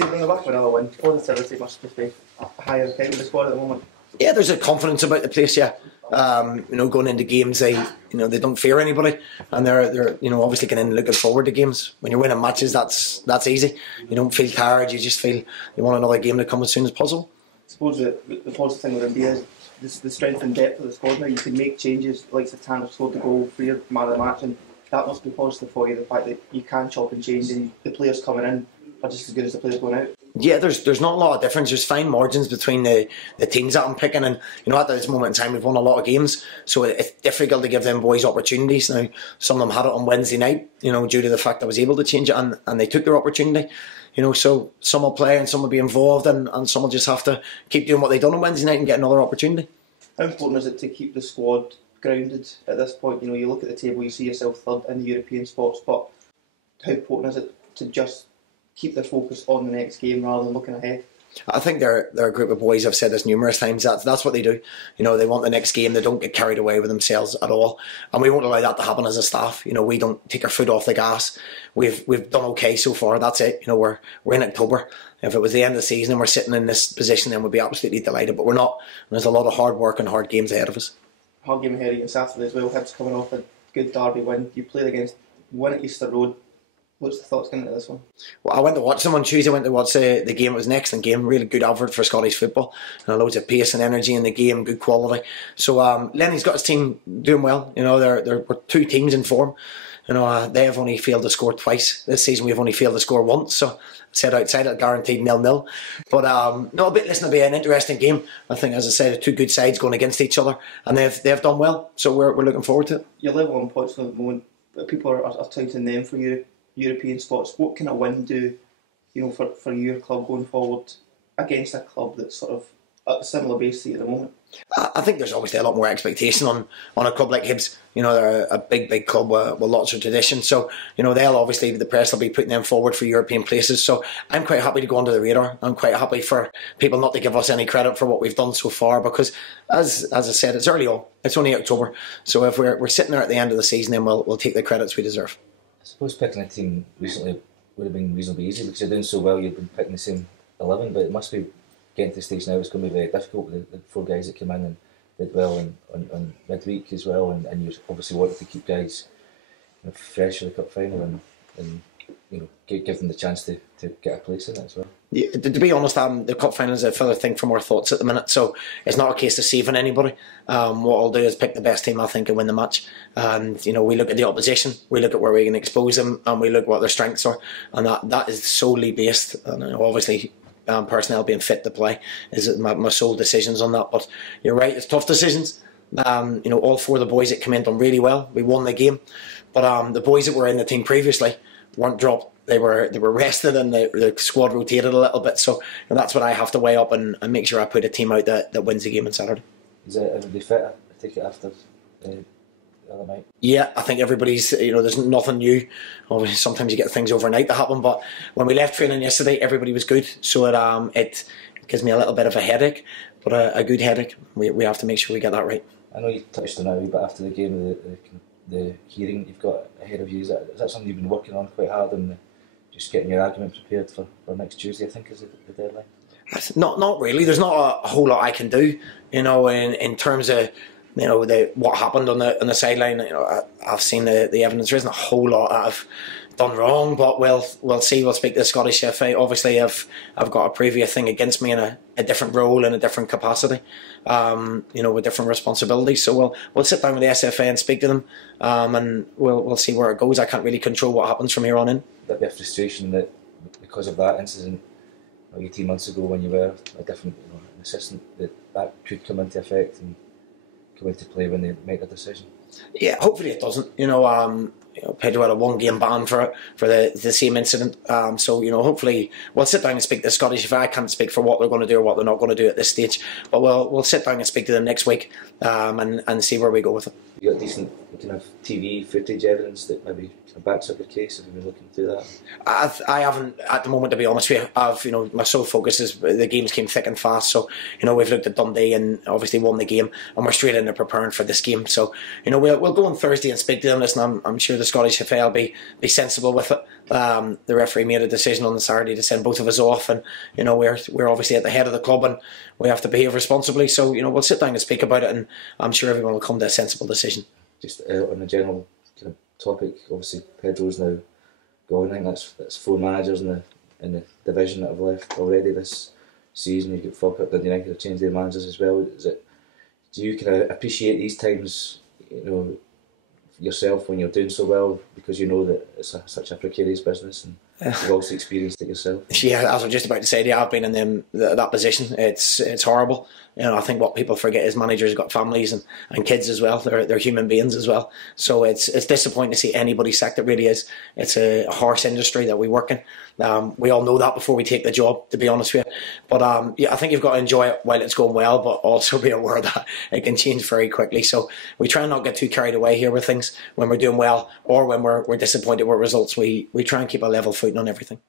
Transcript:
on the back of another win, positivity must just be a higher account of the squad at the moment. Yeah, there's a confidence about the place. Yeah, going into games, they don't fear anybody, and they're obviously going in looking forward to games. When you're winning matches, that's easy. You don't feel tired. You just feel you want another game to come as soon as possible. I suppose the positive thing with India is the strength and depth of the squad now. You can make changes, like Tanner scored the goal for your man of the match, and that must be positive for you. The fact that you can chop and change, and the players coming in are just as good as the players going out. Yeah, there's not a lot of difference. There's fine margins between the teams that I'm picking, and at this moment in time we've won a lot of games, so it's difficult to give them boys opportunities. Now some of them had it on Wednesday night, due to the fact I was able to change it, and they took their opportunity. So some will play and some will be involved, and some will just have to keep doing what they've done on Wednesday night and get another opportunity. How important is it to keep the squad grounded at this point? You look at the table, you see yourself third in the European spots, but how important is it to just keep their focus on the next game rather than looking ahead? I think they're a group of boys. I've said this numerous times. That's what they do. They want the next game. They don't get carried away with themselves at all, and we won't allow that to happen as a staff. We don't take our foot off the gas. We've done okay so far. That's it. We're in October. If it was the end of the season and we're sitting in this position, then we'd be absolutely delighted. But we're not. There's a lot of hard work and hard games ahead of us. Hard game ahead against Saturday as well. Hibs coming off a good derby win. You played against one at Easter Road. What's the thoughts going into this one? Well, I went to watch them on Tuesday. I went to watch the game. It was an excellent game. Really good advert for Scottish football. Loads of pace and energy in the game. Good quality. So Lenny's got his team doing well. We're two teams in form. They have only failed to score twice this season. We've only failed to score once. So I said outside it, guaranteed 0-0. But it'll be an interesting game. I think, as I said, two good sides going against each other, and they've done well. So we're looking forward to it. You're level on points at the moment, but people are touting them for you. European spots. What can a win do, for your club going forward against a club that's sort of at a similar base to you at the moment? I think there's obviously a lot more expectation on a club like Hibs. They're a big club with lots of tradition. So, they'll obviously, the press will be putting them forward for European places. So I'm quite happy to go under the radar. I'm quite happy for people not to give us any credit for what we've done so far, because as I said, it's early on. It's only October. So if we're sitting there at the end of the season, then we'll take the credits we deserve. I suppose picking a team recently would have been reasonably easy because you're doing so well, you've been picking the same 11, but it must be getting to the stage now it's going to be very difficult with the four guys that came in and did well on midweek as well, and you obviously wanted to keep guys fresh for the cup final and give them the chance to get a place in it as well. Yeah, to be honest, the cup final is a further thing from our thoughts at the minute, so it's not a case of saving anybody. What I'll do is pick the best team I think and win the match, and we look at the opposition, we look at where we can expose them, and we look what their strengths are, and that is solely based, and obviously personnel being fit to play is my sole decisions on that. But you're right, it's tough decisions. All four of the boys that came in done really well. We won the game, but the boys that were in the team previously weren't dropped. They were rested, and the squad rotated a little bit. So that's what I have to weigh up and make sure I put a team out that wins the game on Saturday. Is everybody fit? I take it after the other night. Yeah, I think everybody's. There's nothing new. Obviously, sometimes you get things overnight that happen, but when we left training yesterday, everybody was good. So it gives me a little bit of a headache, but a good headache. We have to make sure we get that right. I know you touched on it a wee bit after the game, the hearing you've got ahead of you. Is that something you've been working on quite hard, and just getting your argument prepared for next Tuesday, I think, is the deadline? Not really. There's not a whole lot I can do, in terms of what happened on the sideline. I've seen the evidence. There isn't a whole lot I've done wrong, but we'll see. We'll speak to the Scottish FA. Obviously, I've got a previous thing against me in a different role, in a different capacity, with different responsibilities. So we'll sit down with the SFA and speak to them, and we'll see where it goes. I can't really control what happens from here on in. There'd be a frustration that because of that incident 18 months ago when you were a different an assistant, that could come into effect and come into play when they make a decision. Yeah, hopefully it doesn't. Pedro had a 1-game ban for the same incident. So hopefully we'll sit down and speak to the Scottish FA. I can't speak for what they're going to do or what they're not going to do at this stage, but we'll sit down and speak to them next week, and see where we go with it. You got decent kind of TV footage evidence that maybe kind of backs up your case? Have you been looking through that? I haven't at the moment, to be honest with you. My sole focus is the games came thick and fast. So we've looked at Dundee and obviously won the game, and we're straight into preparing for this game. So we'll go on Thursday and speak to them. Listen, I'm sure the Scottish FA will be sensible with it. The referee made a decision on the Saturday to send both of us off, and we're obviously at the head of the club and we have to behave responsibly. So we'll sit down and speak about it, and I'm sure everyone will come to a sensible decision. Just on a general kind of topic, obviously Pedro's now gone. I think that's 4 managers in the division that have left already this season. You've got Falkirk, Dundee United have changed their managers as well. Do you kind of appreciate these times, yourself when you're doing so well, because you know that it's such a precarious business, and you've also experienced it yourself? Yeah, as I was just about to say, I've been in that position. It's horrible. I think what people forget is managers have got families and kids as well. They're human beings as well. So it's disappointing to see anybody sacked. It really is. It's a harsh industry that we work in. We all know that before we take the job, to be honest with you. But I think you've got to enjoy it while it's going well, but also be aware that it can change very quickly. So we try and not get too carried away here with things when we're doing well, or when we're disappointed with results. We try and keep a level footing on everything.